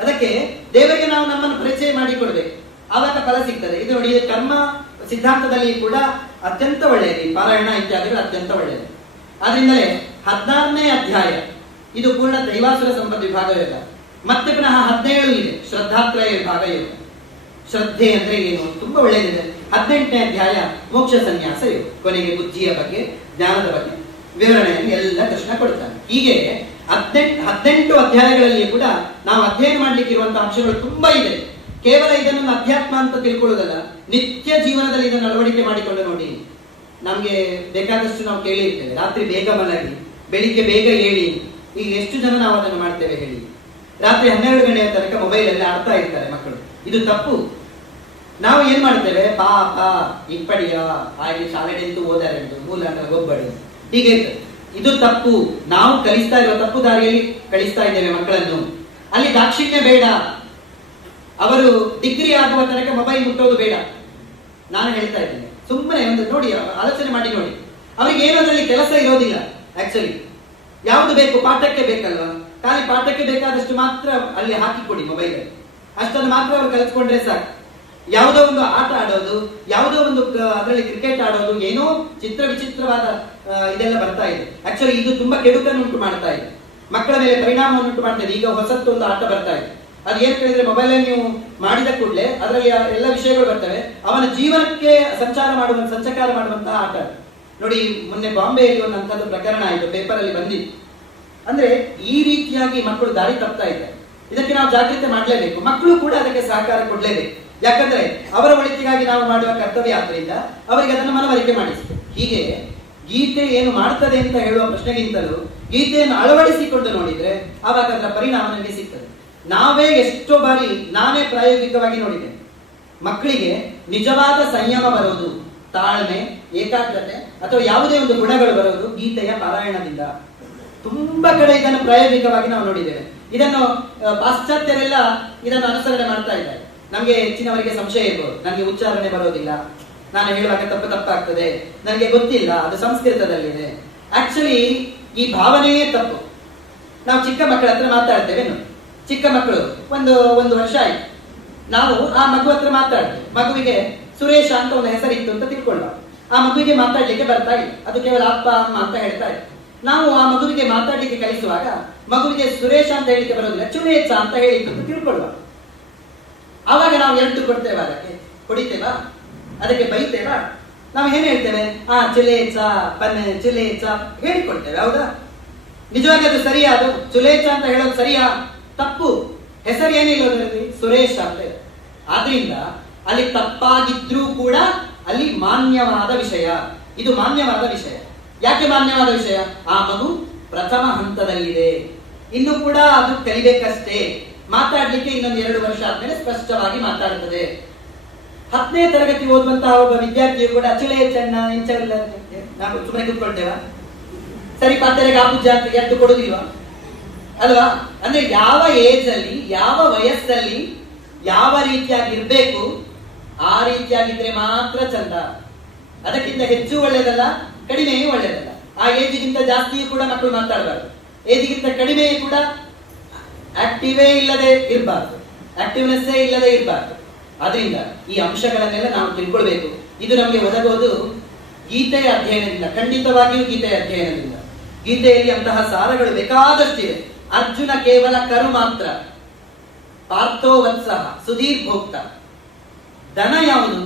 ಅದಕ್ಕೆ ದೇವರಿಗೆ ನಾವು ನಮ್ಮನ್ನು ಪರಿಚಯ ಮಾಡಿಕೊಡ್ಬೇಕು, ಆವಾಗ ಫಲ ಸಿಗ್ತದೆ. ಇದು ನೋಡಿ, ಕರ್ಮ ಸಿದ್ಧಾಂತದಲ್ಲಿ ಕೂಡ ಅತ್ಯಂತ ಒಳ್ಳೆಯದು, ಪಾರಾಯಣ ಇತ್ಯಾದಿಗಳು ಅತ್ಯಂತ ಒಳ್ಳೆಯದು. ಆದ್ರಿಂದಲೇ 16ನೇ ಅಧ್ಯಾಯ ಇದು ಪೂರ್ಣ ದೈವಾಸುರ ಸಂಪತ್ ವಿಭಾಗ ಯೋಗ. ಮತ್ತೆ ಪುನಃ 17 ಇದೆ, ಶ್ರದ್ಧಾತ್ರಯ ವಿಭಾಗ ಯೋಗ. ಶ್ರದ್ಧೆ ಅಂದ್ರೆ ಏನು, ತುಂಬಾ ಒಳ್ಳೆಯದಿದೆ. 18ನೇ ಅಧ್ಯಾಯ ಮೋಕ್ಷ ಸನ್ಯಾಸ ಯೋಗ. ಕೊನೆಗೆ ಬುದ್ಧಿಯ ಬಗ್ಗೆ, ಜ್ಞಾನದ ಬಗ್ಗೆ ವಿವರಣೆಯನ್ನು ಎಲ್ಲ ಕೃಷ್ಣ ಕೊಡ್ತಾನೆ. ಹೀಗೆ 18 ಅಧ್ಯಾಯಗಳಲ್ಲಿ ಕೂಡ ನಾವು ಅಧ್ಯಯನ ಮಾಡ್ಲಿಕ್ಕೆ ಇರುವಂತಹ ಅಂಶಗಳು ತುಂಬಾ ಇದೆ. ಕೇವಲ ಇದನ್ನು ಅಧ್ಯಾತ್ಮ ಅಂತ ತಿಳ್ಕೊಳ್ಳೋದಲ್ಲ, ನಿತ್ಯ ಜೀವನದಲ್ಲಿ ಇದನ್ನು ಅಳವಡಿಕೆ ಮಾಡಿಕೊಂಡು ನೋಡಿ. ನಮ್ಗೆ ಬೇಕಾದಷ್ಟು ನಾವು ಕೇಳಿರ್ತೇವೆ, ರಾತ್ರಿ ಬೇಗ ಮಲಗಿ ಬೆಳಿಗ್ಗೆ ಬೇಗ ಏಳಿ. ಈಗ ಎಷ್ಟು ಜನ ನಾವು ಅದನ್ನು ಮಾಡ್ತೇವೆ ಹೇಳಿ? ರಾತ್ರಿ 12 ಗಂಟೆಯ ತನಕ ಮೊಬೈಲ್ ಅಲ್ಲಿ ಆಡ್ತಾ ಇರ್ತಾರೆ ಮಕ್ಕಳು. ಇದು ತಪ್ಪು. ನಾವು ಏನ್ ಮಾಡ್ತೇವೆ, ಪಾಪ ಇಪ್ಪಡಿಯ ಹಾಗೆ ಶಾಲೆಡೆಂದು ಓದಾರೆಂದು ಮೂಲ ಗೊಬ್ಬಡಿ ಹೀಗೆ ಇರ್ತದೆ. ಇದು ತಪ್ಪು. ನಾವು ಕಲಿಸ್ತಾ ಇರುವ ತಪ್ಪು ದಾರಿಯಲ್ಲಿ ಕಳಿಸ್ತಾ ಇದ್ದೇವೆ ಮಕ್ಕಳನ್ನು. ಅಲ್ಲಿ ದಾಕ್ಷಿಣ್ಯ ಬೇಡ. ಅವರು ಡಿಗ್ರಿ ಆಗುವ ತನಕ ಮೊಬೈಲ್ ಮುಟ್ಟೋದು ಬೇಡ. ನಾನು ಹೇಳ್ತಾ ಇದ್ದೇನೆ, ಸುಮ್ಮನೆ ಒಂದು ನೋಡಿ, ಆಲೋಚನೆ ಮಾಡಿ ನೋಡಿ. ಅವ್ರಿಗೆ ಏನೋ ಅದರಲ್ಲಿ ಕೆಲಸ ಇರೋದಿಲ್ಲ. ಆಕ್ಚುಲಿ ಯಾವುದು ಬೇಕು, ಪಾಠಕ್ಕೆ ಬೇಕಲ್ವಾ? ಖಾಲಿ ಪಾಠಕ್ಕೆ ಬೇಕಾದಷ್ಟು ಮಾತ್ರ ಅಲ್ಲಿ ಹಾಕಿಕೊಡಿ ಮೊಬೈಲ್ ಅಲ್ಲಿ. ಅಷ್ಟನ್ನು ಮಾತ್ರ ಅವ್ರು ಕಲಿತ್ಕೊಂಡ್ರೆ ಸಾಕು. ಯಾವುದೋ ಒಂದು ಆಟ ಆಡೋದು, ಯಾವುದೋ ಒಂದು ಅದರಲ್ಲಿ ಕ್ರಿಕೆಟ್ ಆಡೋದು, ಏನೋ ವಿಚಿತ್ರವಾದ ಇದೆಲ್ಲ ಬರ್ತಾ ಇದೆ. ಆಕ್ಚುಲಿ ಇದು ತುಂಬಾ ಕೆಡುಕನ್ನು ಉಂಟು ಮಾಡ್ತಾ ಇದೆ, ಮಕ್ಕಳ ಮೇಲೆ ಪರಿಣಾಮವನ್ನು ಉಂಟು ಮಾಡ್ತಾ ಇದೆ. ಈಗ ಹೊಸತ್ತು ಒಂದು ಆಟ ಬರ್ತಾ ಇದೆ, ಅದು ಏನ್ ಕೇಳಿದ್ರೆ ಮೊಬೈಲ್ ನೀವು ಮಾಡಿದ ಕೂಡಲೇ ಅದರಲ್ಲಿ ಎಲ್ಲ ವಿಷಯಗಳು ಬರ್ತವೆ. ಅವನ ಜೀವನಕ್ಕೆ ಸಂಚಕಾರ ಮಾಡುವಂತಹ ಆಟ ನೋಡಿ. ಮೊನ್ನೆ ಬಾಂಬೆಯಲ್ಲಿ ಒಂದಂತದ್ದು ಪ್ರಕರಣ ಆಯಿತು, ಪೇಪರ್ ಅಲ್ಲಿ ಬಂದಿತ್ತು. ಅಂದ್ರೆ ಈ ರೀತಿಯಾಗಿ ಮಕ್ಕಳು ದಾರಿ ತಪ್ತಾ ಇದ್ದಾರೆ. ಇದಕ್ಕೆ ನಾವು ಜಾಗೃತಿ ಮಾಡಲೇಬೇಕು. ಮಕ್ಕಳು ಕೂಡ ಅದಕ್ಕೆ ಸಹಕಾರ ಕೊಡ್ಲೇಬೇಕು. ಯಾಕಂದ್ರೆ ಅವರ ಒಳಿತಿಗಾಗಿ ನಾವು ಮಾಡುವ ಕರ್ತವ್ಯ ಆದ್ರಿಂದ ಅವರಿಗೆ ಅದನ್ನು ಮನವರಿಕೆ ಮಾಡಿಸಬೇಕು. ಹೀಗೆ ಗೀತೆ ಏನು ಮಾಡ್ತದೆ ಅಂತ ಹೇಳುವ ಪ್ರಶ್ನೆಗಿಂತಲೂ ಗೀತೆಯನ್ನು ಅಳವಡಿಸಿಕೊಂಡು ನೋಡಿದ್ರೆ ಆವಾಗ ಅದರ ಪರಿಣಾಮ ನಮಗೆ ಸಿಗ್ತದೆ. ನಾವೇ ಎಷ್ಟೋ ಬಾರಿ ನಾನೇ ಪ್ರಾಯೋಗಿಕವಾಗಿ ನೋಡಿದ್ದೇನೆ, ಮಕ್ಕಳಿಗೆ ನಿಜವಾದ ಸಂಯಮ ಬರೋದು, ತಾಳ್ಮೆ, ಏಕಾಗ್ರತೆ ಅಥವಾ ಯಾವುದೇ ಒಂದು ಗುಣಗಳು ಬರೋದು ಗೀತೆಯ ಪಾರಾಯಣದಿಂದ. ತುಂಬಾ ಕಡೆ ಇದನ್ನು ಪ್ರಾಯೋಗಿಕವಾಗಿ ನಾವು ನೋಡಿದ್ದೇವೆ. ಇದನ್ನು ಪಾಶ್ಚಾತ್ಯರೆಲ್ಲ ಇದನ್ನು ಅನುಸರಣೆ ಮಾಡ್ತಾ ಇದ್ದಾರೆ. ನಮ್ಗೆ ಹೆಚ್ಚಿನವರಿಗೆ ಸಂಶಯ ಇರ್ಬೋದು, ನನಗೆ ಉಚ್ಚಾರಣೆ ಬರೋದಿಲ್ಲ, ನಾನು ಹೇಳುವಾಗ ತಪ್ಪಾಗ್ತದೆ, ನನಗೆ ಗೊತ್ತಿಲ್ಲ, ಅದು ಸಂಸ್ಕೃತದಲ್ಲಿದೆ. ಆಕ್ಚುಲಿ ಈ ಭಾವನೆಯೇ ತಪ್ಪು. ನಾವು ಚಿಕ್ಕ ಮಕ್ಕಳ ಹತ್ರ ಮಾತಾಡ್ತೇವೆ ನೋಡಿ, ಚಿಕ್ಕ ಮಕ್ಕಳು ಒಂದು ವರ್ಷ ಆಯ್ತು, ನಾವು ಆ ಮಗು ಹತ್ರ ಮಾತಾಡ್ತೇವೆ. ಮಗುವಿಗೆ ಸುರೇಶ ಅಂತ ಒಂದು ಹೆಸರಿತ್ತು ಅಂತ ತಿಳ್ಕೊಳ್ಳುವ. ಆ ಮಗುವಿಗೆ ಮಾತಾಡ್ಲಿಕ್ಕೆ ಬರ್ತಾ ಇಲ್ಲ, ಅದು ಕೇವಲ ಅಪ್ಪ ಅಮ್ಮ ಅಂತ ಹೇಳ್ತಾ ಇದೆ. ನಾವು ಆ ಮಗುವಿಗೆ ಮಾತಾಡ್ಲಿಕ್ಕೆ ಕಲಿಸುವಾಗ ಮಗುವಿಗೆ ಸುರೇಶ ಅಂತ ಹೇಳಿಕ್ಕೆ ಬರೋದಿಲ್ಲ, ಚುರೇಚ ಅಂತ ಹೇಳಿತ್ತು ಅಂತ ತಿಳ್ಕೊಳ್ಳುವ. ಆವಾಗ ನಾವು ಎರಡು ಕೊಡ್ತೇವೆ, ಅದಕ್ಕೆ ಹೊಡಿತೇವಾ, ಅದಕ್ಕೆ ಬೈತೇವಾ? ನಾವು ಏನ್ ಹೇಳ್ತೇವೆ? ಚುಲೇಚ ಪನ್ ಚುಲೇಚ ಹೇಳಿಕೊಡ್ತೇವೆ, ಹೌದಾ? ನಿಜವಾಗಿ ಅದು ಸರಿಯಾ? ಅದು ಚುಲೇಚ ಅಂತ ಹೇಳೋದು ಸರಿಯಾ? ತಪ್ಪು. ಹೆಸರು ಏನಿಲ್ಲ ಅದರಲ್ಲಿ, ಸುರೇಶ ಅಂತ. ಆದ್ರಿಂದ ಅಲ್ಲಿ ತಪ್ಪಾಗಿದ್ರೂ ಕೂಡ ಅಲ್ಲಿ ಮಾನ್ಯವಾದ ವಿಷಯ, ಇದು ಮಾನ್ಯವಾದ ವಿಷಯ. ಯಾಕೆ ಮಾನ್ಯವಾದ ವಿಷಯ? ಆ ಮಗು ಪ್ರಥಮ ಹಂತದಲ್ಲಿದೆ, ಇನ್ನು ಕೂಡ ಅದು ಕಲಿಬೇಕಷ್ಟೇ. ಮಾತಾಡ್ಲಿಕ್ಕೆ ಇನ್ನೊಂದು 2 ವರ್ಷ ಆದ್ಮೇಲೆ ಸ್ಪಷ್ಟವಾಗಿ ಮಾತಾಡುತ್ತದೆ. 10ನೇ ತರಗತಿ ಓದುವಂತಹ ಒಬ್ಬ ವಿದ್ಯಾರ್ಥಿಯು ಕೂಡ ಚುಲೇ ಚೆನ್ನ ಇಂಚಲ್ಲ ನಾವು ಸುಮ್ಮನೆ ಕೂತ್ಕೊಳ್ತೇವ? ಸರಿ ಪಾತ್ರೆಗೆ ಆ ಪೂಜೆ ಎದ್ದು ಕೊಡುದಿಲ್ವಾ ಅಲ್ವಾ? ಅಂದ್ರೆ ಯಾವ ಏಜ್ ಅಲ್ಲಿ, ಯಾವ ವಯಸ್ಸಲ್ಲಿ ಯಾವ ರೀತಿಯಾಗಿ ಇರ್ಬೇಕು ಆ ರೀತಿಯಾಗಿದ್ರೆ ಮಾತ್ರ ಚಂದ. ಅದಕ್ಕಿಂತ ಹೆಚ್ಚು ಒಳ್ಳೇದಲ್ಲ, ಕಡಿಮೆಯೂ ಒಳ್ಳೇದಲ್ಲ. ಆ ಏಜಿಗಿಂತ ಜಾಸ್ತಿಯೂ ಕೂಡ ಮಕ್ಕಳು ಮಾತಾಡಬಾರ್ದು, ಏಜಿಗಿಂತ ಕಡಿಮೆಯೂ ಕೂಡ ಆಕ್ಟಿವೇ ಇಲ್ಲದೆ ಇರಬಾರ್ದು, ಆಕ್ಟಿವ್ನೆಸ್ ಇಲ್ಲದೆ ಇರಬಾರ್ದು. ಆದ್ರಿಂದ ಈ ಅಂಶಗಳನ್ನೆಲ್ಲ ನಾವು ತಿಳ್ಕೊಳ್ಬೇಕು. ಇದು ನಮಗೆ ಒದಗೋದು ಗೀತೆಯ ಅಧ್ಯಯನದಿಂದ, ಖಂಡಿತವಾಗಿಯೂ ಗೀತೆಯ ಅಧ್ಯಯನದಿಂದ. ಗೀತೆಯಲ್ಲಿ ಅಂತಹ ಸಾರಗಳು ಬೇಕಾದಷ್ಟಿವೆ. ಅರ್ಜುನ ಕೇವಲ ಕರು ಮಾತ್ರ, ಪಾರ್ಥೋ ವತ್ಸಃ ಸುಧೀರ್ ಭೋಕ್ತ. ದನ ಯಾವುದು?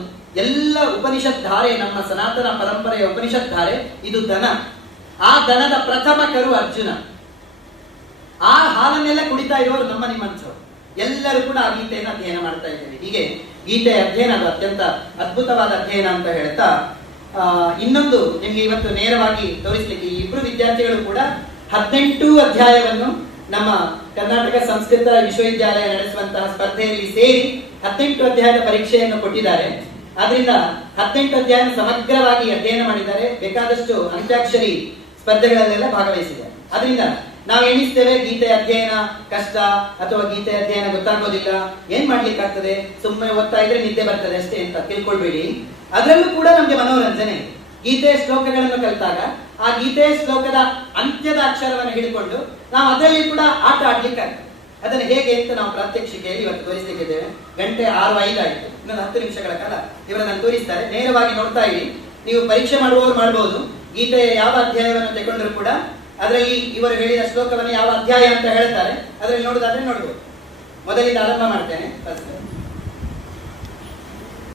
ಎಲ್ಲ ಉಪನಿಷತ್ ಧಾರೆ, ನಮ್ಮ ಸನಾತನ ಪರಂಪರೆಯ ಉಪನಿಷತ್ ಧಾರೆ ಇದು ದನ. ಆ ದನದ ಪ್ರಥಮ ಕರು ಅರ್ಜುನ. ಆ ಹಾಲನ್ನೆಲ್ಲ ಕುಡಿತಾ ಇರೋರು ನಮ್ಮ ನಿಮ್ಮಂಥವ್ರು ಎಲ್ಲರೂ ಕೂಡ ಆ ಗೀತೆಯನ್ನು ಅಧ್ಯಯನ ಮಾಡ್ತಾ ಇದ್ದೇವೆ. ಹೀಗೆ ಗೀತೆಯ ಅಧ್ಯಯನ ಅದು ಅತ್ಯಂತ ಅದ್ಭುತವಾದ ಅಧ್ಯಯನ ಅಂತ ಹೇಳ್ತಾ, ಇನ್ನೊಂದು ನಿಮ್ಗೆ ಇವತ್ತು ನೇರವಾಗಿ ತೋರಿಸ್ಲಿಕ್ಕೆ, ಈ ಇಬ್ರು ವಿದ್ಯಾರ್ಥಿಗಳು ಕೂಡ 18 ಅಧ್ಯಾಯವನ್ನು ನಮ್ಮ ಕರ್ನಾಟಕ ಸಂಸ್ಕೃತ ವಿಶ್ವವಿದ್ಯಾಲಯ ನಡೆಸುವಂತಹ ಸ್ಪರ್ಧೆಯಲ್ಲಿ ಸೇರಿ 18 ಅಧ್ಯಾಯದ ಪರೀಕ್ಷೆಯನ್ನು ಕೊಟ್ಟಿದ್ದಾರೆ. ಆದ್ರಿಂದ 18 ಅಧ್ಯಾಯ ಸಮಗ್ರವಾಗಿ ಅಧ್ಯಯನ ಮಾಡಿದ್ದಾರೆ. ಬೇಕಾದಷ್ಟು ಅಂತ್ಯಾಕ್ಷರಿ ಸ್ಪರ್ಧೆಗಳಲ್ಲೆಲ್ಲ ಭಾಗವಹಿಸಿದ್ದಾರೆ. ಆದ್ರಿಂದ ನಾವು ಎಣಿಸ್ತೇವೆ ಗೀತೆಯ ಅಧ್ಯಯನ ಕಷ್ಟ ಅಥವಾ ಗೀತೆಯ ಅಧ್ಯಯನ ಗೊತ್ತಾಗೋದಿಲ್ಲ, ಏನ್ ಮಾಡ್ಲಿಕ್ಕಾಗ್ತದೆ, ಸುಮ್ಮನೆ ಓದ್ತಾ ಇದ್ರೆ ನಿದ್ದೆ ಬರ್ತದೆ ಅಷ್ಟೇ ಅಂತ ತಿಳ್ಕೊಳ್ಬೇಡಿ. ಅದರಲ್ಲೂ ಕೂಡ ನಮ್ಗೆ ಮನೋರಂಜನೆ. ಗೀತೆಯ ಶ್ಲೋಕಗಳನ್ನು ಕಲಿತಾಗ ಆ ಗೀತೆಯ ಶ್ಲೋಕದ ಅಂತ್ಯದ ಅಕ್ಷರವನ್ನು ಹಿಡ್ಕೊಂಡು ನಾವು ಅದರಲ್ಲಿ ಕೂಡ ಆಟ ಆಡ್ಲಿಕ್ಕಾಗ್ತದೆ. ಅದನ್ನು ಹೇಗೆ ಅಂತ ನಾವು ಪ್ರಾತ್ಯಕ್ಷಿಕೆಯಲ್ಲಿ ಇವತ್ತು ತೋರಿಸಲಿಕ್ಕಿದ್ದೇವೆ. 6:05 ಆಯ್ತು, ಇನ್ನೊಂದು 10 ನಿಮಿಷಗಳ ಕಾಲ ಇವರನ್ನು ತೋರಿಸ್ತಾರೆ. ನೇರವಾಗಿ ನೋಡ್ತಾ ಇರಿ. ನೀವು ಪರೀಕ್ಷೆ ಮಾಡುವವರು ಮಾಡಬಹುದು. ಗೀತೆಯ ಯಾವ ಅಧ್ಯಾಯವನ್ನು ತಗೊಂಡ್ರು ಕೂಡ ಅದರಲ್ಲಿ ಇವರು ಹೇಳಿದ ಶ್ಲೋಕವನ್ನು ಯಾವ ಅಧ್ಯಾಯ ಅಂತ ಹೇಳ್ತಾರೆ, ಅದರಲ್ಲಿ ನೋಡುದಾದ್ರೆ ನೋಡ್ಬೋದು. ಮೊದಲಿಂದ ಆರಂಭ ಮಾಡ್ತೇನೆ.